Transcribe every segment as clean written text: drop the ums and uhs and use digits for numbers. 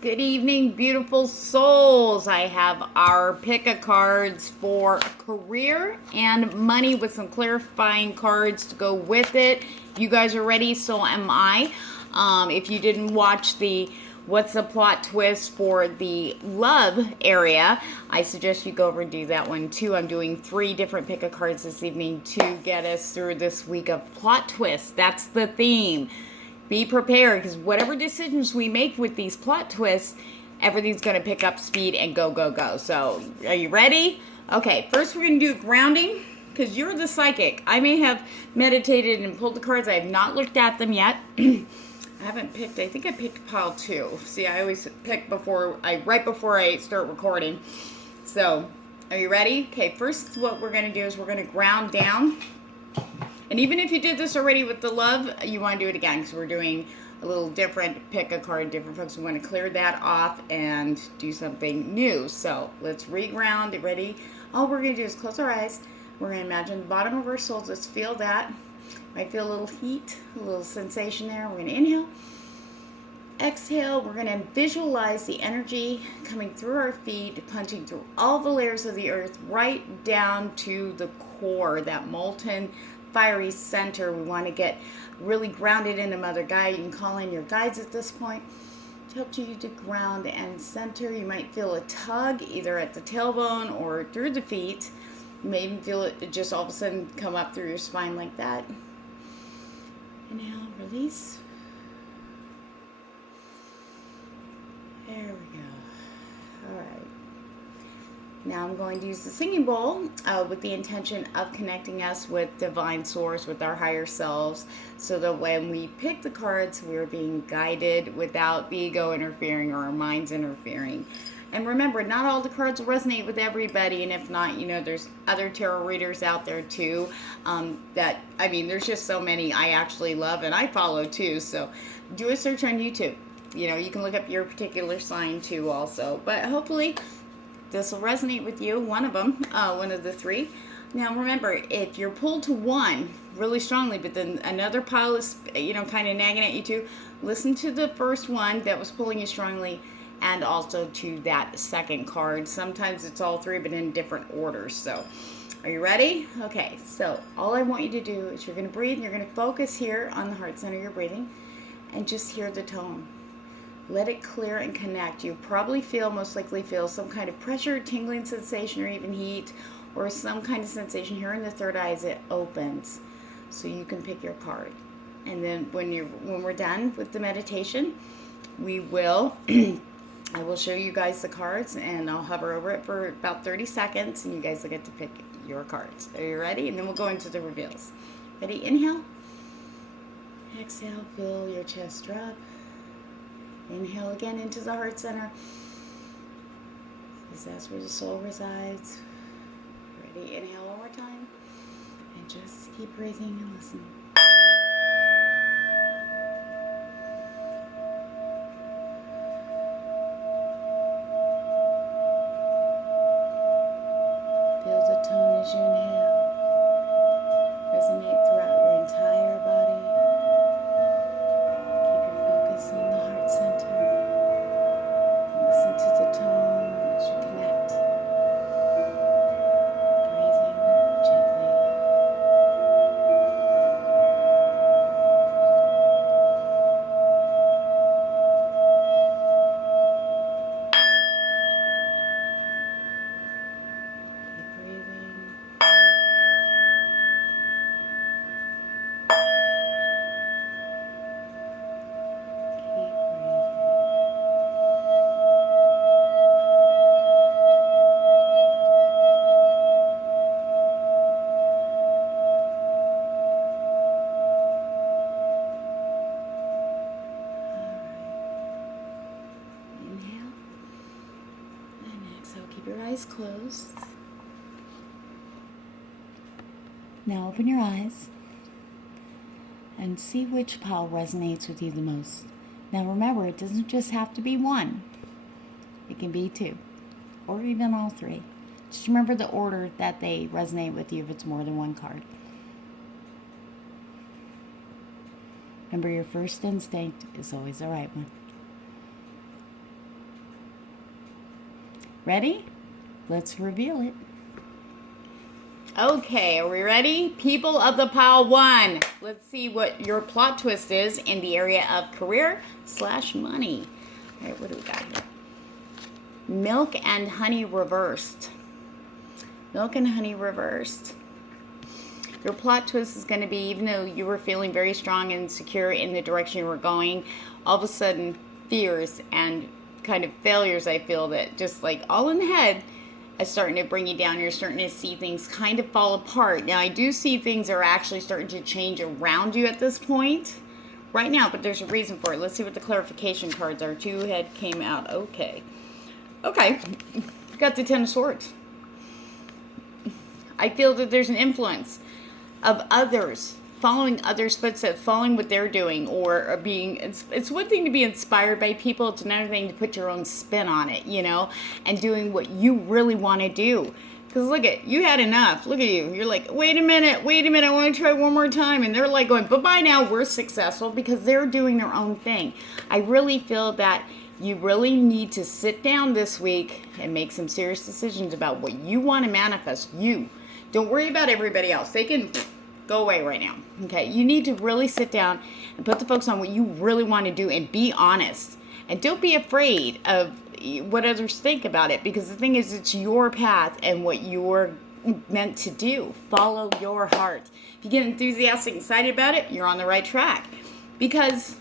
Good evening, beautiful souls. I have our pick a cards for career and money with some clarifying cards to go with it. You guys are ready, so am I. If you didn't watch the What's the Plot Twist for the love area, I suggest you go over and do that one too. I'm doing 3 different pick a cards this evening to get us through this week of plot twists. That's the theme. Be prepared, because whatever decisions we make with these plot twists, everything's going to pick up speed and go, go, go. So, are you ready? Okay, first we're going to do grounding, because you're the psychic. I may have meditated and pulled the cards. I have not looked at them yet. I haven't picked, I think I picked pile 2. See, I always pick right before I start recording. So, are you ready? Okay, first what we're going to do is we're going to ground down. And even if you did this already with the love, you want to do it again, because we're doing a little different, pick a card, different folks. We want to clear that off and do something new. So let's reground. Ready? All we're going to do is close our eyes. We're going to imagine the bottom of our souls. Let's feel that. Might feel a little heat, a little sensation there. We're going to inhale. Exhale. We're going to visualize the energy coming through our feet, punching through all the layers of the earth, right down to the core, that molten fiery center. We want to get really grounded into Mother Gaia. You can call in your guides at this point to help you to ground and center. You might feel a tug either at the tailbone or through the feet. You may even feel it just all of a sudden come up through your spine like that. Inhale, release. There we go. All right. Now I'm going to use the singing bowl with the intention of connecting us with divine source, with our higher selves, so that when we pick the cards, we're being guided without the ego interfering or our minds interfering. And remember, not all the cards will resonate with everybody, and if not, there's other tarot readers out there too. There's just so many I actually love and I follow too. So do a search on YouTube. You can look up your particular sign too also. But hopefully this will resonate with you, one of them, one of the 3. Now remember, if you're pulled to one really strongly, but then another pile is, kind of nagging at you too, listen to the first one that was pulling you strongly and also to that second card. Sometimes it's all 3, but in different orders. So, are you ready? Okay, so all I want you to do is you're going to breathe, and you're going to focus here on the heart center you're breathing, and just hear the tone. Let it clear and connect. You most likely feel some kind of pressure, tingling sensation, or even heat, or some kind of sensation here in the third eye as it opens. So you can pick your card. And then when we're done with the meditation, I will show you guys the cards, and I'll hover over it for about 30 seconds, and you guys will get to pick your cards. Are you ready? And then we'll go into the reveals. Ready? Inhale. Exhale. Feel your chest drop. Inhale again into the heart center, because that's where the soul resides. Ready? Inhale one more time, and just keep breathing and listen. Feel the tone as you inhale resonate throughout your entire body. Keep your focus on the heart center. Listen to the tone as you connect. Breathing gently. Keep breathing. Keep breathing. Inhale and exhale. Keep your eyes closed. Now open your eyes and see which pile resonates with you the most. Now remember, it doesn't just have to be one. It can be 2 or even all 3. Just remember the order that they resonate with you if it's more than one card. Remember, your first instinct is always the right one. Ready? Let's reveal it. Okay, are we ready? People of the pile 1. Let's see what your plot twist is in the area of career/money. All right, what do we got here? Milk and honey reversed. Milk and honey reversed. Your plot twist is going to be, even though you were feeling very strong and secure in the direction you were going, all of a sudden fears and kind of failures, I feel that just like all in the head, is starting to bring you down. You're starting to see things kind of fall apart. Now, I do see things are actually starting to change around you at this point right now, but there's a reason for it. Let's see what the clarification cards are. 2 head came out. Okay. Got the 10 of Swords. I feel that there's an influence of others, following others' footsteps, following what they're doing, or being, it's one thing to be inspired by people, it's another thing to put your own spin on it, and doing what you really want to do. Because look at, you had enough. Look at you. You're like, wait a minute, I want to try one more time. And they're like going, bye-bye now, we're successful, because they're doing their own thing. I really feel that you really need to sit down this week and make some serious decisions about what you want to manifest. You. Don't worry about everybody else. They can go away right now. Okay, you need to really sit down and put the focus on what you really want to do and be honest. And don't be afraid of what others think about it, because the thing is, it's your path and what you're meant to do. Follow your heart. If you get enthusiastic and excited about it, you're on the right track. Because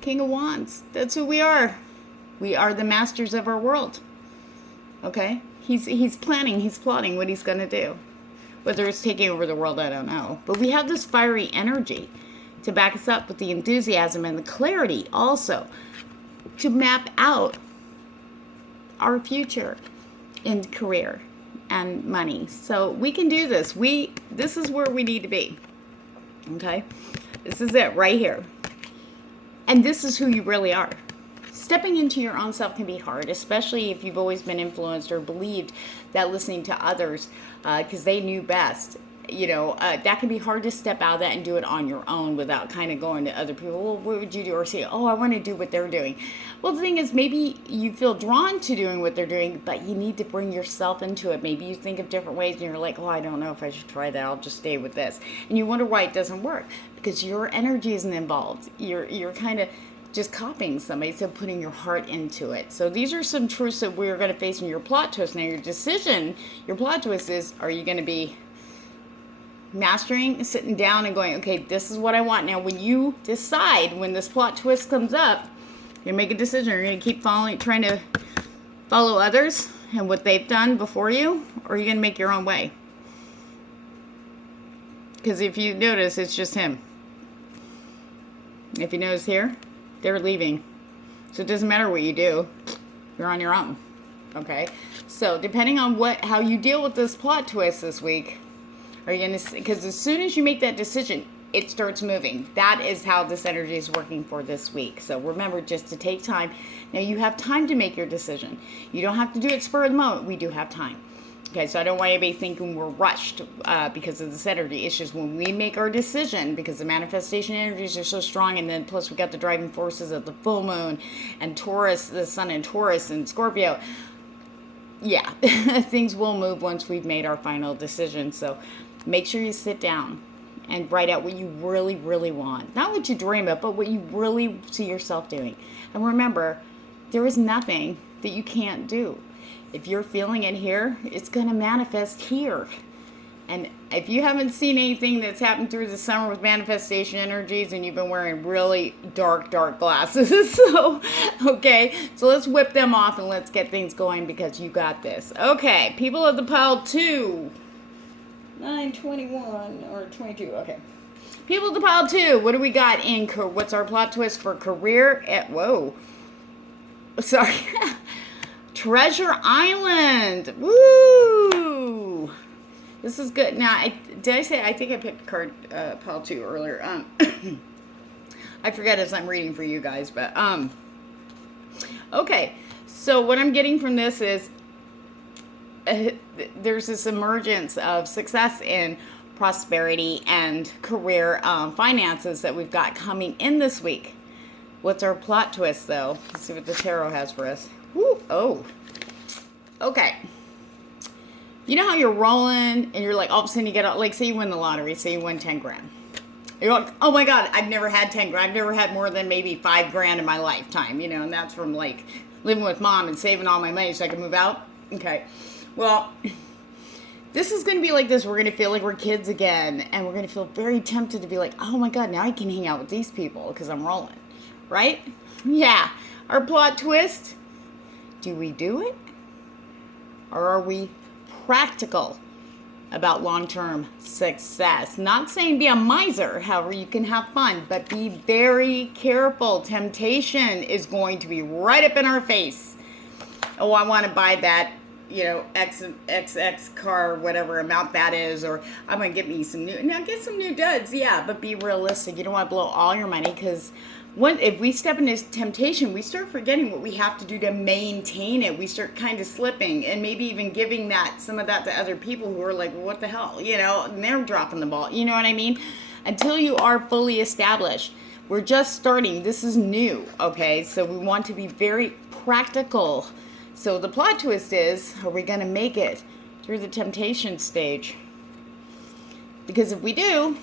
King of Wands, that's who we are. We are the masters of our world. Okay? He's planning, he's plotting what he's going to do. Whether it's taking over the world, I don't know. But we have this fiery energy to back us up with the enthusiasm and the clarity also to map out our future in career and money. So we can do this. This is where we need to be. Okay? This is it right here. And this is who you really are. Stepping into your own self can be hard, especially if you've always been influenced or believed that listening to others, because they knew best, that can be hard to step out of that and do it on your own without kind of going to other people. Well, what would you do? Or say, oh, I want to do what they're doing. Well, the thing is, maybe you feel drawn to doing what they're doing, but you need to bring yourself into it. Maybe you think of different ways and you're like, oh, I don't know if I should try that. I'll just stay with this. And you wonder why it doesn't work, because your energy isn't involved. You're kind of just copying somebody instead of putting your heart into it. So these are some truths that we're going to face in your plot twist. Now, your plot twist is, are you going to be mastering, sitting down and going, okay, this is what I want. Now, when you decide, when this plot twist comes up, you're going to make a decision. You're going to keep trying to follow others and what they've done before you, or are you going to make your own way? Because if you notice, it's just him. If you notice here, they're leaving. So it doesn't matter what you do. You're on your own. Okay? So depending on how you deal with this plot twist this week, are you going to, because as soon as you make that decision, it starts moving. That is how this energy is working for this week. So remember just to take time. Now you have time to make your decision. You don't have to do it spur of the moment. We do have time. Okay, so I don't want anybody thinking we're rushed because of this energy. It's just when we make our decision, because the manifestation energies are so strong, and then plus we got the driving forces of the full moon and Taurus, the sun in Taurus and Scorpio. Yeah, things will move once we've made our final decision. So make sure you sit down and write out what you really, really want. Not what you dream of, but what you really see yourself doing. And remember, there is nothing that you can't do. If you're feeling it here, it's going to manifest here. And if you haven't seen anything that's happened through the summer with manifestation energies, and you've been wearing really dark glasses, so let's whip them off and let's get things going, because you got this. Okay, people of the pile 2. 9, 21, or 22, okay. People of the pile 2, what do we got in, what's our plot twist for career? Sorry. Treasure Island. Woo! This is good. Now, I think I picked card pile 2 earlier. I forget as I'm reading for you guys, but okay. So what I'm getting from this is there's this emergence of success in prosperity and career finances that we've got coming in this week. What's our plot twist, though? Let's see what the tarot has for us. Woo! Oh, Okay. You know how you're rolling and you're like, all of a sudden you get, like, say you win the lottery, say you win 10 grand. You're like, oh my God, I've never had 10 grand. I've never had more than maybe 5 grand in my lifetime, and that's from like living with mom and saving all my money so I could move out. Okay. Well, this is going to be like this. We're going to feel like we're kids again, and we're going to feel very tempted to be like, oh my God, now I can hang out with these people because I'm rolling. Right? Yeah. Our plot twist, do we do it? Or are we practical about long-term success? Not saying be a miser, however, you can have fun, but be very careful. Temptation is going to be right up in our face. Oh, I want to buy that, XX car, whatever amount that is, or I'm going to get me some get some new duds, yeah, but be realistic. You don't want to blow all your money, because if we step into temptation, we start forgetting what we have to do to maintain it. We start kind of slipping, and maybe even giving some of that to other people who are like, well, what the hell, and they're dropping the ball. You know what I mean? Until you are fully established. We're just starting. This is new, okay? So we want to be very practical. So the plot twist is, are we going to make it through the temptation stage? Because if we do,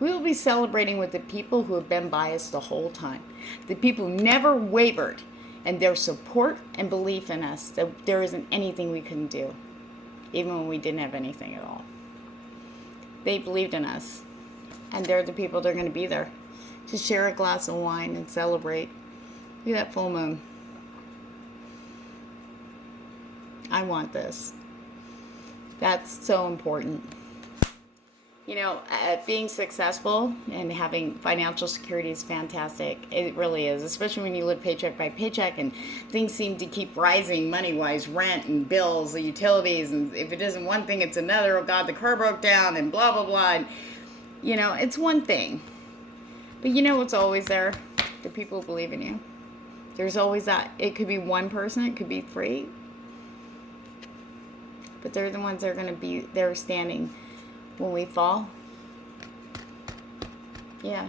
we will be celebrating with the people who have been biased the whole time. The people who never wavered in their support and belief in us, that there isn't anything we couldn't do, even when we didn't have anything at all. They believed in us. And they're the people that are going to be there to share a glass of wine and celebrate. Look at that full moon. I want this. That's so important. Being successful and having financial security is fantastic. It really is, especially when you live paycheck by paycheck and things seem to keep rising money-wise, rent and bills, the utilities, and if it isn't one thing, it's another. Oh God, the car broke down and blah, blah, blah. And, it's one thing. But what's always there? The people who believe in you. There's always that. It could be one person. It could be 3. But they're the ones that are going to be there standing when we fall. Yeah.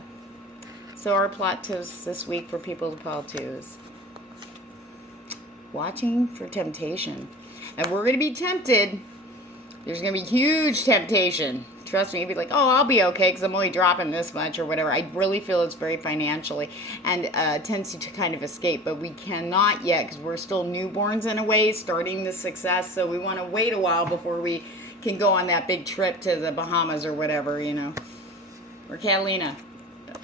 So our plot twist this week for people to fall to is watching for temptation. And we're going to be tempted. There's going to be huge temptation. Trust me, you'd be like, oh, I'll be okay because I'm only dropping this much or whatever. I really feel it's very financially and tends to kind of escape. But we cannot yet because we're still newborns in a way, starting the success. So we want to wait a while before we can go on that big trip to the Bahamas or whatever, or Catalina.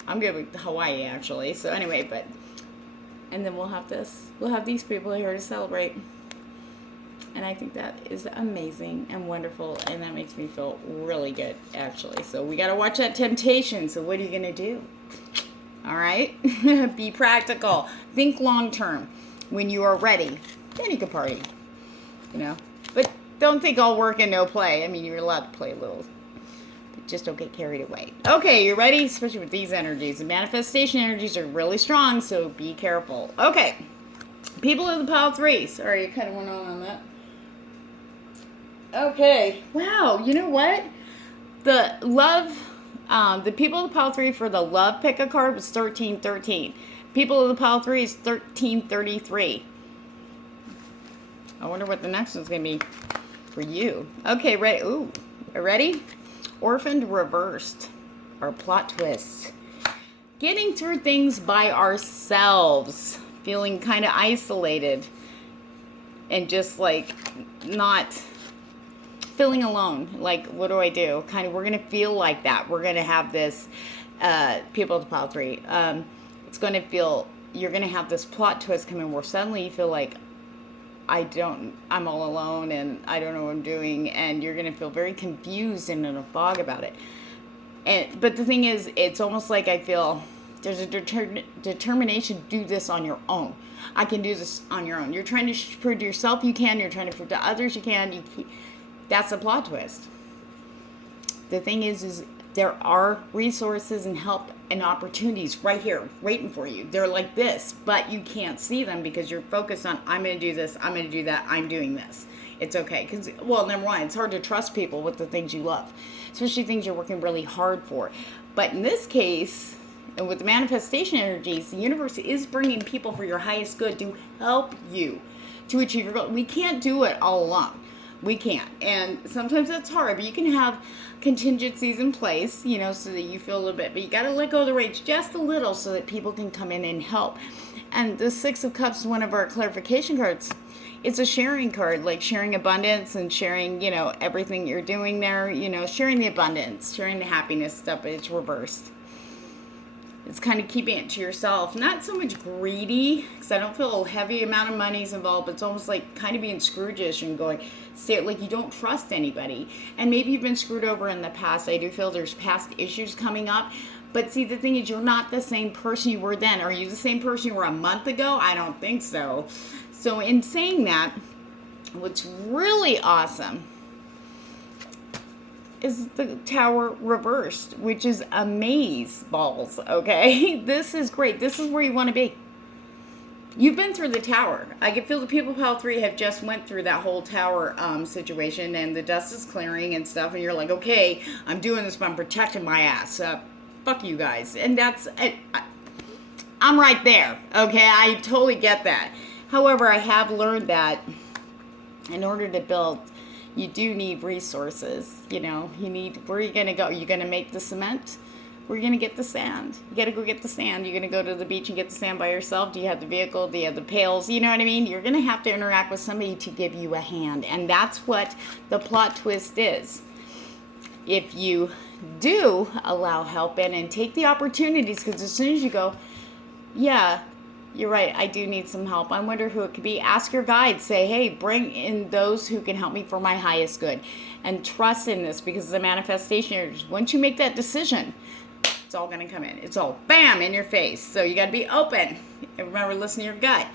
I'm good with Hawaii, actually. So anyway, and then we'll have these people here to celebrate. And I think that is amazing and wonderful, and that makes me feel really good, actually. So we got to watch that temptation. So what are you going to do? All right? Be practical. Think long term. When you are ready, then you can party, But don't think all work and no play. I mean, you're allowed to play a little. But just don't get carried away. Okay, you ready? Especially with these energies. The manifestation energies are really strong, so be careful. Okay. People of the pile 3. Sorry, I kind of went on that. Okay. Wow. You know what? The people of the pile 3 for the love pick a card was 1313. People of the pile 3 is 1333. I wonder what the next one's going to be for you. Okay, ready? Ooh. Ready? Orphaned reversed. Our plot twist. Getting through things by ourselves. Feeling kind of isolated. And just like not feeling alone. Like, what do I do? Kind of, we're going to feel like that. We're going to have this, people of the pile 3. It's going to feel, you're going to have this plot twist come in where suddenly you feel like, I'm all alone and I don't know what I'm doing. And you're going to feel very confused and in a fog about it. But the thing is, it's almost like I feel there's a determination to do this on your own. I can do this on your own. You're trying to prove to yourself you can. You're trying to prove to others you can. That's a plot twist. The thing is there are resources and help and opportunities right here waiting for you. They're like this, but you can't see them because you're focused on, I'm going to do this, I'm going to do that, I'm doing this. It's okay. Because, well, number one, it's hard to trust people with the things you love, especially things you're working really hard for. But in this case, And with the manifestation energies, the universe is bringing people for your highest good to help you to achieve your goal. We can't do it all alone. We can't. And sometimes that's hard, but you can have contingencies in place, you know, so that you feel a little bit, but you got to let go of the rage just a little so that people can come in and help. And the Six of Cups is one of our clarification cards. It's a sharing card, like sharing abundance and sharing, you know, everything you're doing there, you know, sharing the abundance, sharing the happiness stuff, but it's reversed. It's kind of keeping it to yourself. Not so much greedy, because I don't feel a heavy amount of money is involved, but it's almost like kind of being Scrooge-ish and going, stay, like you don't trust anybody. And maybe you've been screwed over in the past. I do feel there's past issues coming up. But see, the thing is, you're not the same person you were then. Are you the same person you were a month ago? I don't think so. So in saying that, what's really awesome is the Tower reversed, which is amaze balls, okay? This is great. This is where you want to be. You've been through the Tower. I can feel the people pile 3 have just went through that whole Tower situation, and the dust is clearing and stuff, and you're like, okay, I'm doing this, but I'm protecting my ass. Fuck you guys. And that's, I'm right there, okay? I totally get that. However, I have learned that in order to build, you do need resources. You know, you need, where are you going to go? Are you going to make the cement? Where are you going to get the sand? You got to go get the sand. You're going to go to the beach and get the sand by yourself? Do you have the vehicle? Do you have the pails? You know what I mean? You're going to have to interact with somebody to give you a hand. And that's what the plot twist is. If you do allow help in and take the opportunities, because as soon as you go, yeah, you're right, I do need some help. I wonder who it could be. Ask your guide. Say, hey, bring in those who can help me for my highest good. And trust in this, because the manifestation, once you make that decision, it's all going to come in. It's all, bam, in your face. So you got to be open. And remember, listen to your gut.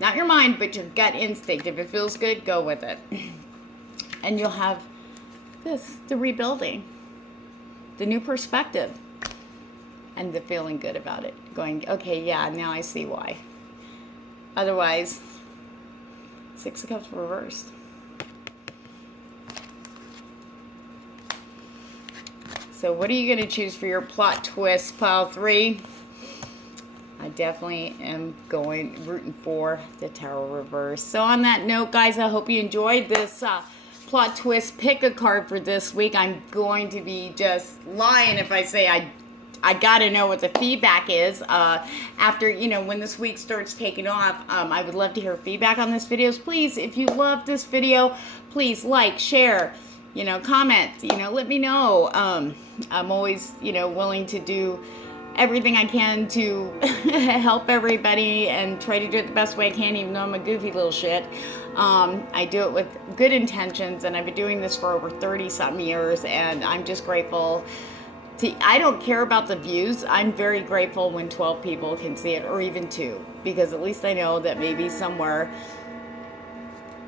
Not your mind, but your gut instinct. If it feels good, go with it. And you'll have this, the rebuilding, the new perspective. And the feeling good about it. Going, okay, yeah, now I see why. Otherwise, Six of Cups reversed. So what are you going to choose for your plot twist, pile 3? I definitely am rooting for the Tower reverse. So on that note, guys, I hope you enjoyed this plot twist. Pick a card for this week. I'm going to be just lying if I say I got to know what the feedback is after, you know, when this week starts taking off. I would love to hear feedback on this video. Please, if you love this video, please like, share, you know, comment, you know, let me know. I'm always, you know, willing to do everything I can to help everybody and try to do it the best way I can, even though I'm a goofy little shit. I do it with good intentions, and I've been doing this for over 30-something years, and I'm just grateful. I don't care about the views. I'm very grateful when 12 people can see it, or even 2, because at least I know that maybe somewhere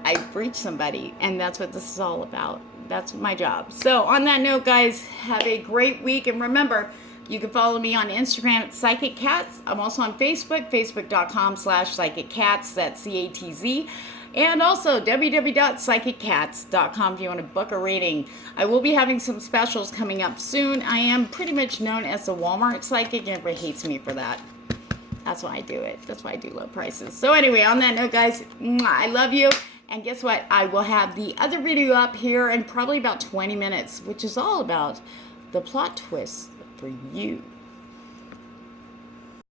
I've reached somebody, and that's what this is all about. That's my job. So on that note, guys, have a great week, and remember, you can follow me on Instagram at Psychic Cats. I'm also on Facebook, facebook.com/Psychic Cats, that's CATZ. And also www.psychiccats.com if you want to book a reading. I will be having some specials coming up soon. I am pretty much known as the Walmart Psychic, and everybody hates me for that. That's why I do it. That's why I do low prices. So anyway, on that note, guys, I love you. And guess what? I will have the other video up here in probably about 20 minutes, which is all about the plot twist for you.